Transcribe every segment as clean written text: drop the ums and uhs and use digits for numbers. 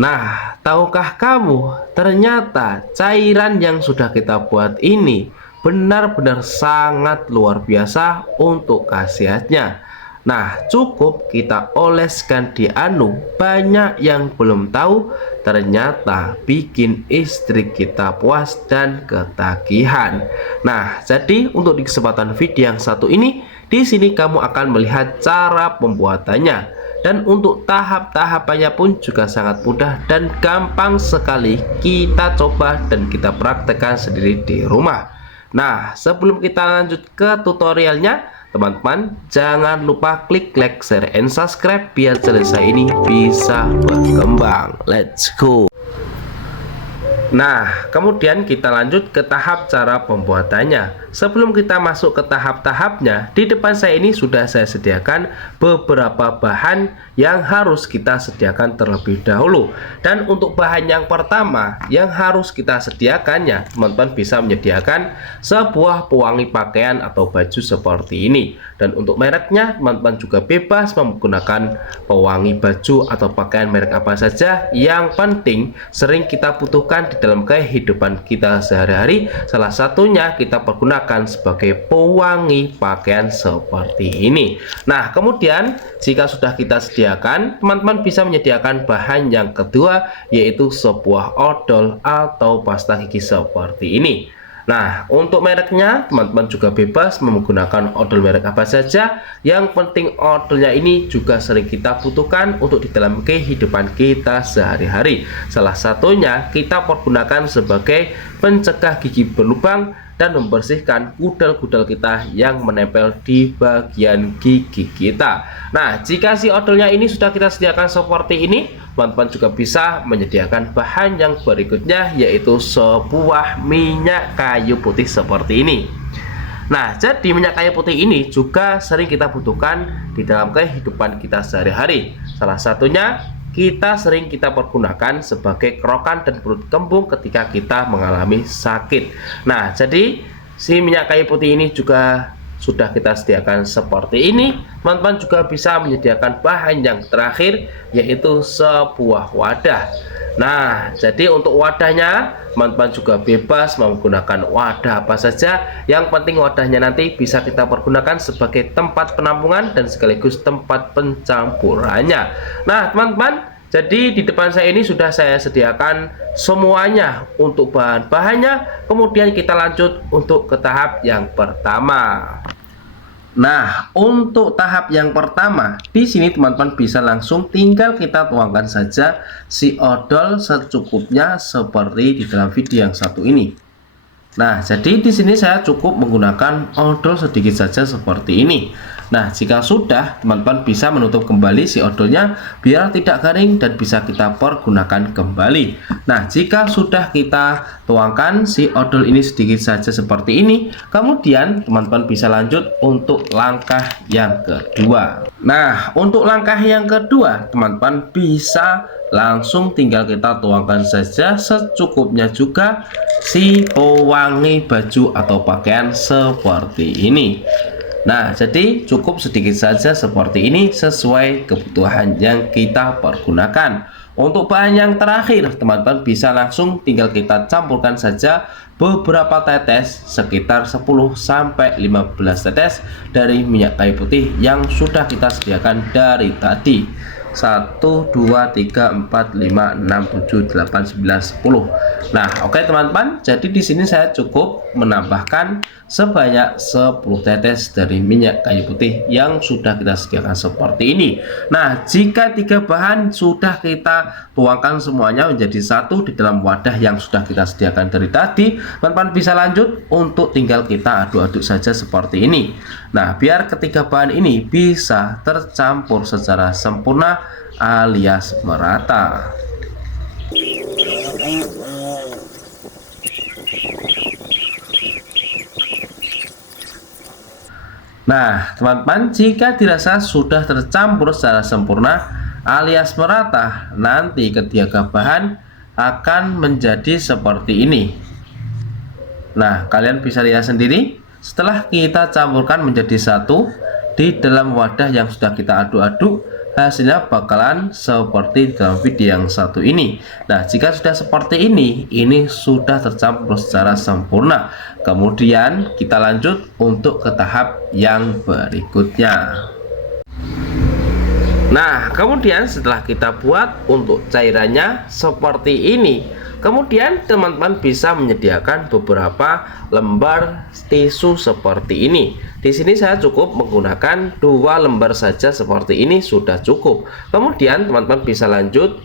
Nah, tahukah kamu, ternyata cairan yang sudah kita buat ini benar-benar sangat luar biasa untuk khasiatnya. Nah, cukup kita oleskan di anu, banyak yang belum tahu, ternyata bikin istri kita puas dan ketagihan. Nah, jadi untuk di kesempatan video yang satu ini, di sini kamu akan melihat cara pembuatannya. Dan untuk tahap-tahapannya pun juga sangat mudah dan gampang sekali kita coba dan kita praktekkan sendiri di rumah. Nah, sebelum kita lanjut ke tutorialnya, teman-teman jangan lupa klik like, share, and subscribe biar channel saya ini bisa berkembang. Let's go. Nah, kemudian kita lanjut ke tahap cara pembuatannya. Sebelum kita masuk ke tahap-tahapnya, di depan saya ini sudah saya sediakan beberapa bahan yang harus kita sediakan terlebih dahulu. Dan untuk bahan yang pertama yang harus kita sediakannya, teman-teman bisa menyediakan sebuah pewangi pakaian atau baju seperti ini. Dan untuk mereknya, teman-teman juga bebas menggunakan pewangi baju atau pakaian merek apa saja. Yang penting sering kita butuhkan di dalam kehidupan kita sehari-hari. Salah satunya kita pergunakan sebagai pewangi pakaian seperti ini. Nah, kemudian jika sudah kita sediakan, teman-teman bisa menyediakan bahan yang kedua, yaitu sebuah odol atau pasta gigi seperti ini. Nah, untuk mereknya teman-teman juga bebas menggunakan odol merek apa saja. Yang penting odolnya ini juga sering kita butuhkan untuk di dalam kehidupan kita sehari-hari. Salah satunya kita pergunakan sebagai pencegah gigi berlubang dan membersihkan kudel-kudel kita yang menempel di bagian gigi kita. Nah, jika si odolnya ini sudah kita sediakan seperti ini, teman-teman juga bisa menyediakan bahan yang berikutnya, yaitu sebuah minyak kayu putih seperti ini. Nah, jadi minyak kayu putih ini juga sering kita butuhkan di dalam kehidupan kita sehari-hari. Salah satunya kita sering kita pergunakan sebagai kerokan dan perut kembung ketika kita mengalami sakit. Nah, jadi si minyak kayu putih ini juga sudah kita sediakan seperti ini. Teman-teman juga bisa menyediakan bahan yang terakhir, yaitu sebuah wadah. Nah, jadi untuk wadahnya teman-teman juga bebas menggunakan wadah apa saja. Yang penting wadahnya nanti bisa kita pergunakan sebagai tempat penampungan dan sekaligus tempat pencampurannya. Nah, teman-teman, jadi di depan saya ini sudah saya sediakan semuanya untuk bahan-bahannya. Kemudian kita lanjut untuk ke tahap yang pertama. Nah, untuk tahap yang pertama, di sini teman-teman bisa langsung tinggal kita tuangkan saja si odol secukupnya seperti di dalam video yang satu ini. Nah, jadi di sini saya cukup menggunakan odol sedikit saja seperti ini. Nah, jika sudah, teman-teman bisa menutup kembali si odolnya biar tidak garing dan bisa kita pergunakan kembali. Nah, jika sudah kita tuangkan si odol ini sedikit saja seperti ini, kemudian teman-teman bisa lanjut untuk langkah yang kedua. Nah, untuk langkah yang kedua, teman-teman bisa langsung tinggal kita tuangkan saja secukupnya juga si pewangi baju atau pakaian seperti ini. Nah, jadi cukup sedikit saja seperti ini sesuai kebutuhan yang kita pergunakan. Untuk bahan yang terakhir, teman-teman bisa langsung tinggal kita campurkan saja beberapa tetes sekitar 10-15 tetes dari minyak kayu putih yang sudah kita sediakan dari tadi. 1, 2, 3, 4, 5, 6, 7, 8, 9, 10. Nah, oke teman-teman, jadi di sini saya cukup menambahkan sebanyak 10 tetes dari minyak kayu putih yang sudah kita sediakan seperti ini. Nah, jika 3 bahan sudah kita tuangkan semuanya menjadi satu di dalam wadah yang sudah kita sediakan dari tadi, teman-teman bisa lanjut untuk tinggal kita aduk-aduk saja seperti ini. Nah, biar ketiga bahan ini bisa tercampur secara sempurna alias merata. Nah, teman-teman, jika dirasa sudah tercampur secara sempurna alias merata, nanti ketiga bahan akan menjadi seperti ini. Nah, kalian bisa lihat sendiri, setelah kita campurkan menjadi satu di dalam wadah yang sudah kita aduk-aduk, hasilnya bakalan seperti dalam video yang satu ini. Nah, jika sudah seperti ini sudah tercampur secara sempurna. Kemudian kita lanjut untuk ke tahap yang berikutnya. Nah, kemudian setelah kita buat untuk cairannya seperti ini, kemudian teman-teman bisa menyediakan beberapa lembar tisu seperti ini. Di sini saya cukup menggunakan 2 lembar saja seperti ini sudah cukup. Kemudian teman-teman bisa lanjut,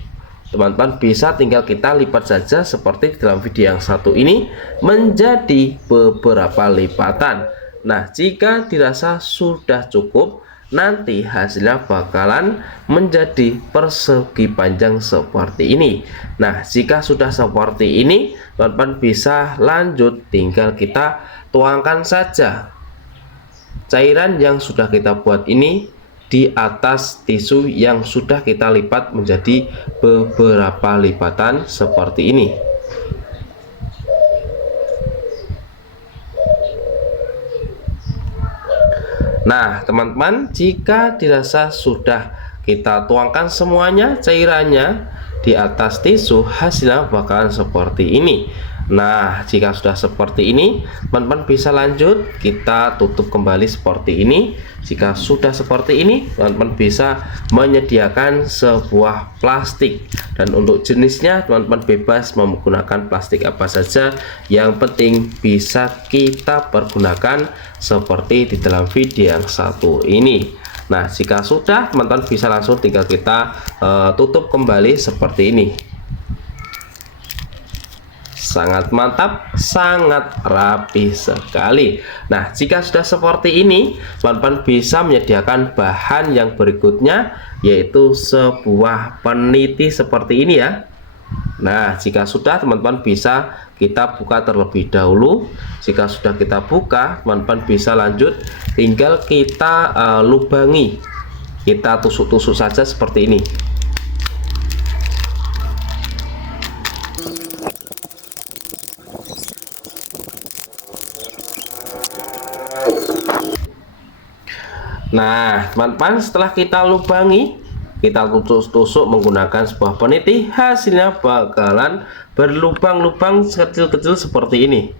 teman-teman bisa tinggal kita lipat saja seperti dalam video yang satu ini menjadi beberapa lipatan. Nah, jika dirasa sudah cukup, nanti hasilnya bakalan menjadi persegi panjang seperti ini. Nah, jika sudah seperti ini, teman-teman bisa lanjut, tinggal kita tuangkan saja cairan yang sudah kita buat ini di atas tisu yang sudah kita lipat menjadi beberapa lipatan seperti ini. Nah, teman-teman, jika dirasa sudah kita tuangkan semuanya cairannya di atas tisu, hasilnya bakalan seperti ini. Nah, jika sudah seperti ini, teman-teman bisa lanjut, kita tutup kembali seperti ini. Jika sudah seperti ini, teman-teman bisa menyediakan sebuah plastik, dan untuk jenisnya teman-teman bebas menggunakan plastik apa saja, yang penting bisa kita pergunakan seperti di dalam video yang satu ini. Nah, jika sudah, teman-teman bisa langsung tinggal kita tutup kembali seperti ini. Sangat mantap, sangat rapi sekali. Nah, jika sudah seperti ini, teman-teman bisa menyediakan bahan yang berikutnya, yaitu sebuah peniti seperti ini ya. Nah, jika sudah, teman-teman bisa kita buka terlebih dahulu. Jika sudah kita buka, teman-teman bisa lanjut, tinggal kita lubangi, kita tusuk-tusuk saja seperti ini. Nah, teman-teman, setelah kita lubangi, kita tusuk-tusuk menggunakan sebuah peniti, hasilnya bakalan berlubang-lubang kecil-kecil seperti ini.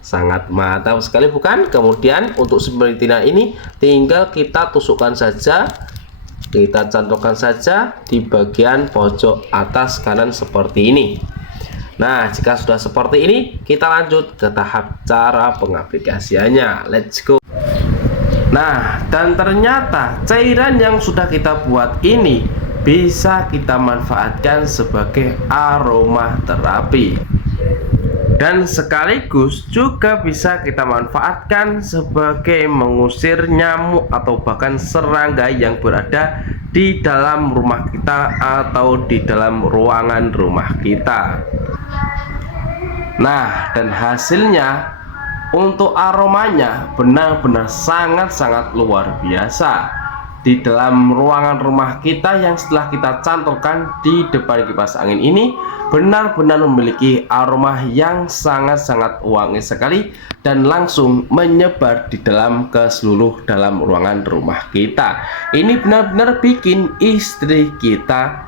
Sangat mantap sekali, bukan? Kemudian untuk sepertinya ini tinggal kita tusukkan saja, kita cantokkan saja di bagian pojok atas kanan seperti ini. Nah, jika sudah seperti ini, kita lanjut ke tahap cara pengaplikasiannya. Let's go. Nah, dan ternyata cairan yang sudah kita buat ini bisa kita manfaatkan sebagai aroma terapi, dan sekaligus juga bisa kita manfaatkan sebagai mengusir nyamuk atau bahkan serangga yang berada di dalam rumah kita atau di dalam ruangan rumah kita. Nah, dan hasilnya untuk aromanya benar-benar sangat-sangat luar biasa di dalam ruangan rumah kita yang setelah kita cantolkan di depan kipas angin ini, benar-benar memiliki aroma yang sangat-sangat wangi sekali dan langsung menyebar di dalam ke seluruh dalam ruangan rumah kita. Ini benar-benar bikin istri kita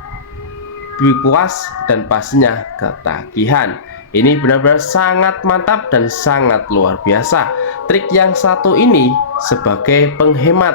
puas dan pastinya ketagihan. Ini benar-benar sangat mantap dan sangat luar biasa. Trik yang satu ini sebagai penghemat,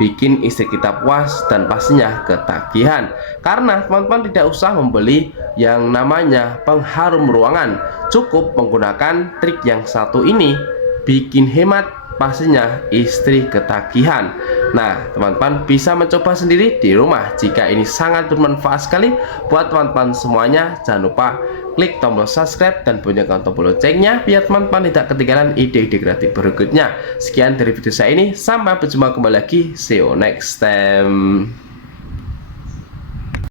bikin istri kita puas dan pastinya ketagihan. Karena teman-teman tidak usah membeli yang namanya pengharum ruangan, cukup menggunakan trik yang satu ini, bikin hemat, pastinya istri ketagihan. Nah, teman-teman bisa mencoba sendiri di rumah. Jika ini sangat bermanfaat sekali buat teman-teman semuanya, jangan lupa klik tombol subscribe dan bunyikan tombol loncengnya biar teman-teman tidak ketinggalan ide-ide kreatif berikutnya. Sekian dari video saya ini, sampai berjumpa kembali lagi, see you next time.